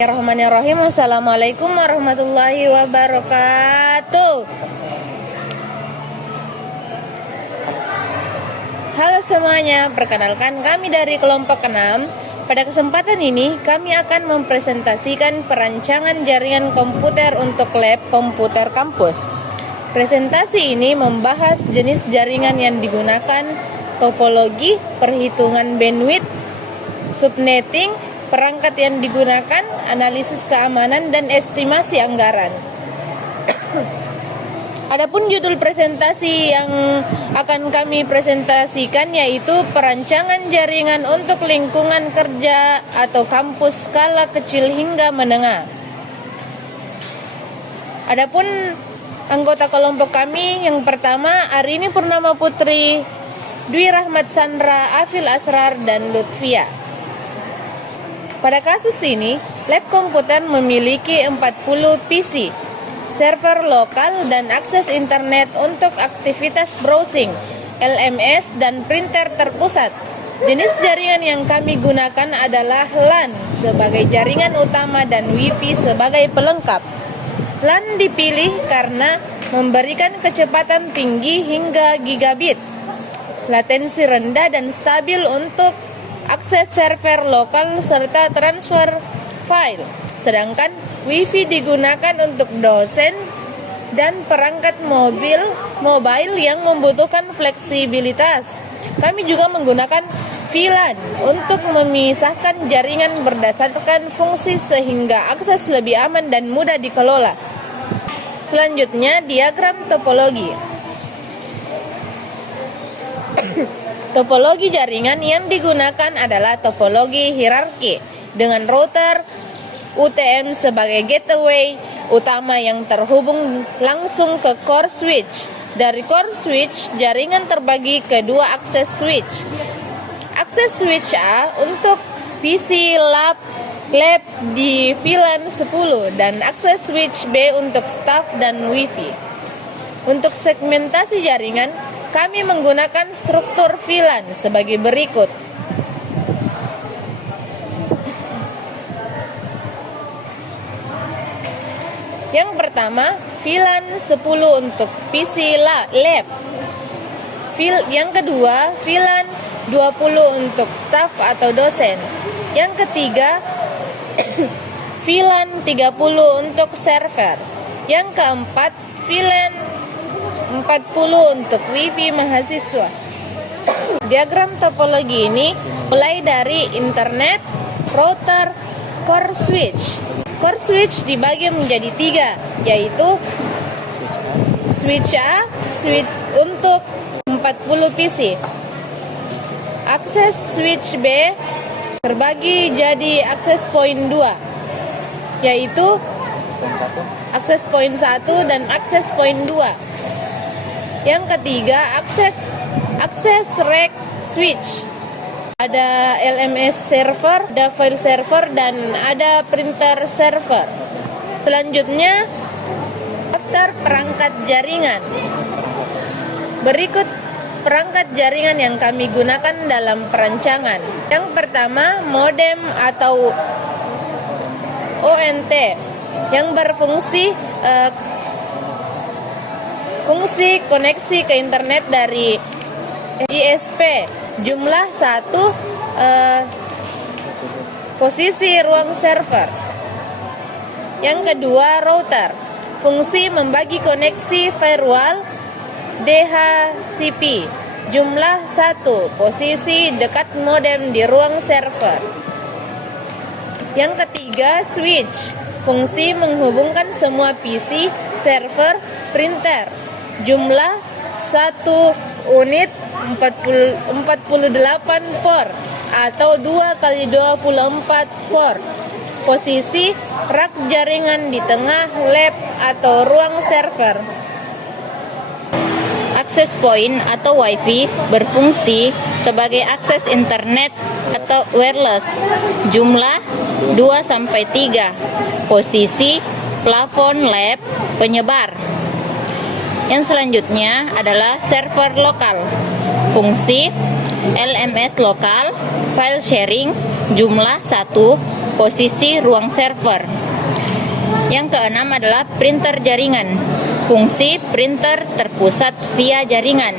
Bismillahirrahmanirrahim. Assalamualaikum warahmatullahi wabarakatuh. Halo semuanya, perkenalkan kami dari kelompok 6. Pada kesempatan ini kami akan mempresentasikan perancangan jaringan komputer untuk lab komputer kampus. Presentasi ini membahas jenis jaringan yang digunakan, topologi, perhitungan bandwidth, subnetting, perangkat yang digunakan, analisis keamanan, dan estimasi anggaran. Adapun judul presentasi yang akan kami presentasikan yaitu perancangan jaringan untuk lingkungan kerja atau kampus skala kecil hingga menengah. Adapun anggota kelompok kami yang pertama Arini Purnama Putri, Dwi Rahmat Sandra, Afil Asrar, dan Lutfia. Pada kasus ini, lab komputer memiliki 40 PC, server lokal dan akses internet untuk aktivitas browsing, LMS, dan printer terpusat. Jenis jaringan yang kami gunakan adalah LAN sebagai jaringan utama dan Wi-Fi sebagai pelengkap. LAN dipilih karena memberikan kecepatan tinggi hingga gigabit, latensi rendah dan stabil untuk akses server lokal serta transfer file. Sedangkan Wi-Fi digunakan untuk dosen dan perangkat mobile yang membutuhkan fleksibilitas. Kami juga menggunakan VLAN untuk memisahkan jaringan berdasarkan fungsi sehingga akses lebih aman dan mudah dikelola. Selanjutnya, diagram topologi. Topologi jaringan yang digunakan adalah topologi hierarki dengan router UTM sebagai gateway utama yang terhubung langsung ke core switch. Dari core switch, jaringan terbagi ke dua akses switch. Akses switch A untuk PC lab di VLAN 10 dan akses switch B untuk staff dan Wi-Fi. Untuk segmentasi jaringan, kami menggunakan struktur VLAN sebagai berikut. Yang pertama, VLAN 10 untuk PC lab. Yang kedua, VLAN 20 untuk staff atau dosen. Yang ketiga, VLAN 30 untuk server. Yang keempat, VLAN 40 untuk Wi-Fi mahasiswa. Diagram topologi ini mulai dari internet, router, core switch. Core switch dibagi menjadi 3, yaitu switch A, switch untuk 40 PC. Akses switch B terbagi jadi akses point 2, yaitu akses point 1 dan akses point 2. Yang ketiga, akses rack switch. Ada LMS server, ada file server, dan ada printer server. Selanjutnya, daftar perangkat jaringan. Berikut perangkat jaringan yang kami gunakan dalam perancangan. Yang pertama, modem atau ONT yang berfungsi fungsi koneksi ke internet dari ISP. Jumlah 1, posisi ruang server. Yang kedua, router. Fungsi membagi koneksi firewall DHCP. Jumlah 1, posisi dekat modem di ruang server. Yang ketiga, switch. Fungsi menghubungkan semua PC, server, printer. Jumlah 1 unit 48 port atau 2x24 port. Posisi rak jaringan di tengah lab atau ruang server. Akses point atau Wi-Fi berfungsi sebagai akses internet atau wireless. Jumlah 2-3. Posisi plafon lab penyebar. Yang selanjutnya adalah server lokal. Fungsi LMS lokal, file sharing, jumlah 1, posisi ruang server. Yang keenam adalah printer jaringan. Fungsi printer terpusat via jaringan.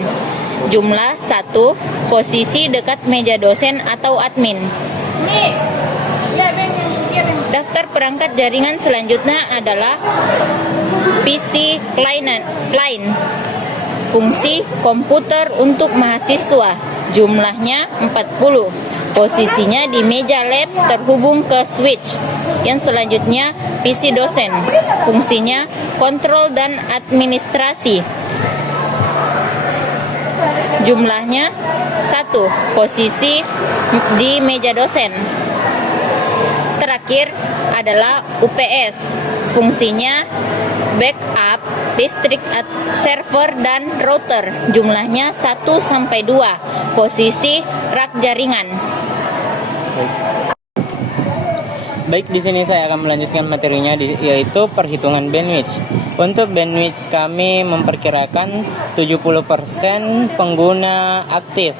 Jumlah 1, posisi dekat meja dosen atau admin. Daftar perangkat jaringan selanjutnya adalah PC client. Fungsi komputer untuk mahasiswa. Jumlahnya 40. Posisinya di meja lab terhubung ke switch. Yang selanjutnya PC dosen. Fungsinya kontrol dan administrasi. Jumlahnya 1. Posisi di meja dosen. Terakhir adalah UPS. Fungsinya backup listrik server dan router. Jumlahnya 1 sampai 2. Posisi rak jaringan. Baik, di sini saya akan melanjutkan materinya yaitu perhitungan bandwidth. Untuk bandwidth kami memperkirakan 70% pengguna aktif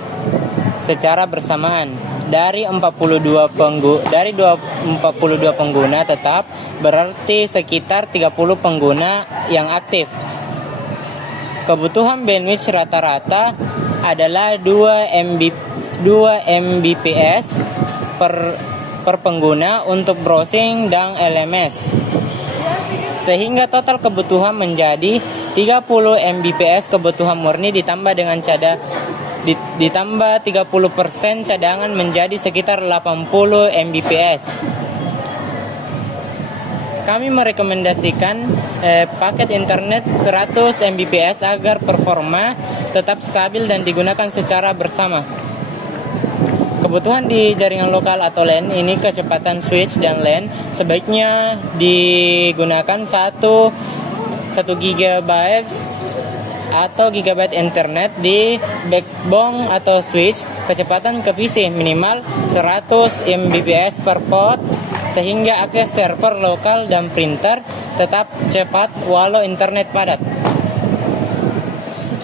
secara bersamaan. Dari 42 pengguna tetap, berarti sekitar 30 pengguna yang aktif. Kebutuhan bandwidth rata-rata adalah 2 Mbps per pengguna untuk browsing dan LMS, sehingga total kebutuhan menjadi 30 Mbps kebutuhan murni ditambah 30% cadangan menjadi sekitar 80 Mbps. Kami merekomendasikan paket internet 100 Mbps agar performa tetap stabil dan digunakan secara bersama. Kebutuhan di jaringan lokal atau LAN ini kecepatan switch dan LAN sebaiknya digunakan 1 GB atau gigabyte internet di backbone atau switch. Kecepatan ke PC minimal 100 Mbps per port sehingga akses server lokal dan printer tetap cepat walau internet padat.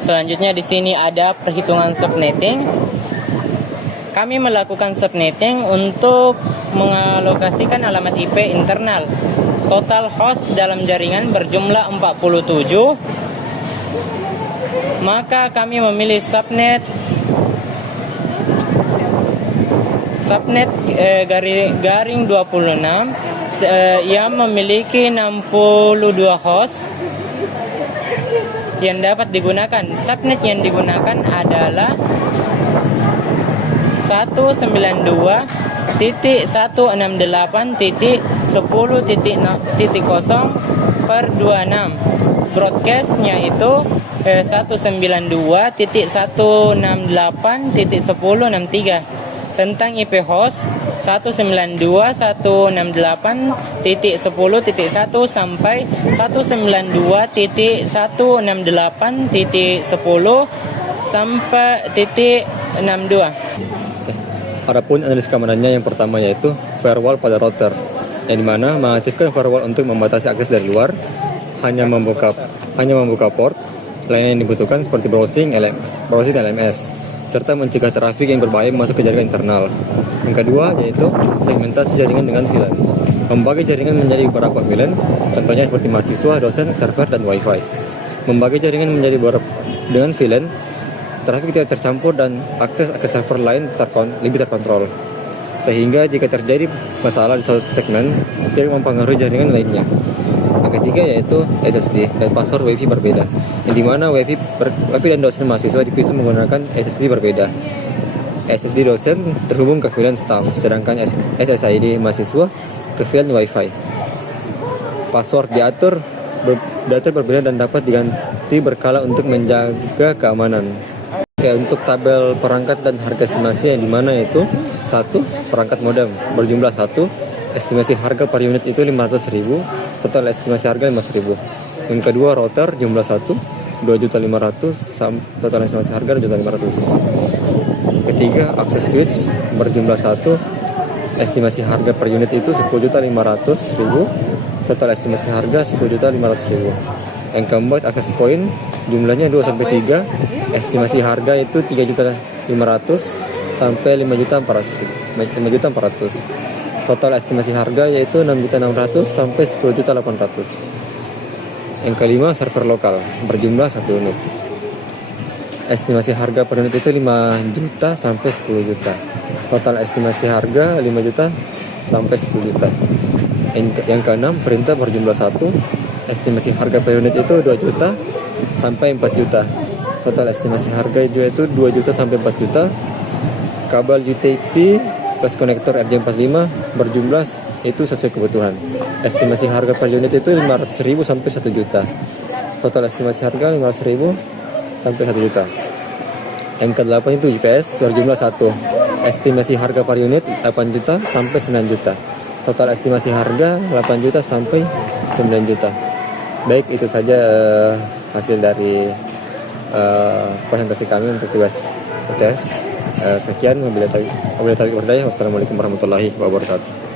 Selanjutnya di sini ada perhitungan subnetting. Kami melakukan subnetting untuk mengalokasikan alamat IP internal. Total host dalam jaringan berjumlah 47. Maka kami memilih subnet garing 26 yang memiliki 62 host yang dapat digunakan. Subnet yang digunakan adalah 192.168.10.0/26. Broadcastnya itu 192.168.10.63. Tentang IP host 192.168.10.1 sampai 192.168.10 sampai .62. Adapun analis keamanannya yang pertama yaitu firewall pada router, yang dimana mengaktifkan firewall untuk membatasi akses dari luar, hanya membuka port lain yang dibutuhkan seperti browsing LMS, serta mencegah trafik yang berbahaya masuk ke jaringan internal. Yang kedua yaitu segmentasi jaringan dengan VLAN. Membagi jaringan menjadi beberapa VLAN, contohnya seperti mahasiswa, dosen, server, dan WiFi. Membagi jaringan menjadi dengan VLAN, trafik tidak tercampur dan akses ke server lain lebih terkontrol, sehingga jika terjadi masalah di suatu segmen tidak mempengaruhi jaringan lainnya. Yang ketiga yaitu SSD dan password WiFi berbeda, yang dimana WiFi dan dosen mahasiswa bisa menggunakan SSD berbeda. SSD dosen terhubung ke VLAN staff, sedangkan SSID mahasiswa ke VLAN WiFi. Password diatur berbeda dan dapat diganti berkala untuk menjaga keamanan. Untuk tabel perangkat dan harga estimasi, yang dimana itu 1. Perangkat modem berjumlah 1, estimasi harga per unit itu 500.000, total estimasi harga 5.000. Yang kedua router jumlah 1, 2.500.000, total estimasi harga 2.500.000. Ketiga akses switch berjumlah 1, estimasi harga per unit itu 10.500.000, total estimasi harga 10.500.000. Yang keempat akses point jumlahnya 2-3, estimasi harga itu 3.500.000 sampai 5.400.000. Total estimasi harga yaitu 6.600.000 sampai 10.800.000. Yang kelima, server lokal berjumlah 1 unit. Estimasi harga per unit itu 5 juta sampai 10 juta. Total estimasi harga 5 juta sampai 10 juta. Yang keenam, printer berjumlah 1. Estimasi harga per unit itu 2 juta sampai 4 juta. Total estimasi harga itu 2 juta sampai 4 juta. Kabel UTP plus konektor RJ45 berjumlah itu sesuai kebutuhan. Estimasi harga per unit itu 500.000 sampai 1 juta. Total estimasi harga 500.000 sampai 1 juta. Yang ke-8 itu UPS berjumlah 1. Estimasi harga per unit 8 juta sampai 9 juta. Total estimasi harga 8 juta sampai 9 juta. Baik, itu saja hasil dari presentasi kami untuk tugas UTS. Sekian, wabillahi taufiq wal hidayah. Wassalamualaikum warahmatullahi wabarakatuh.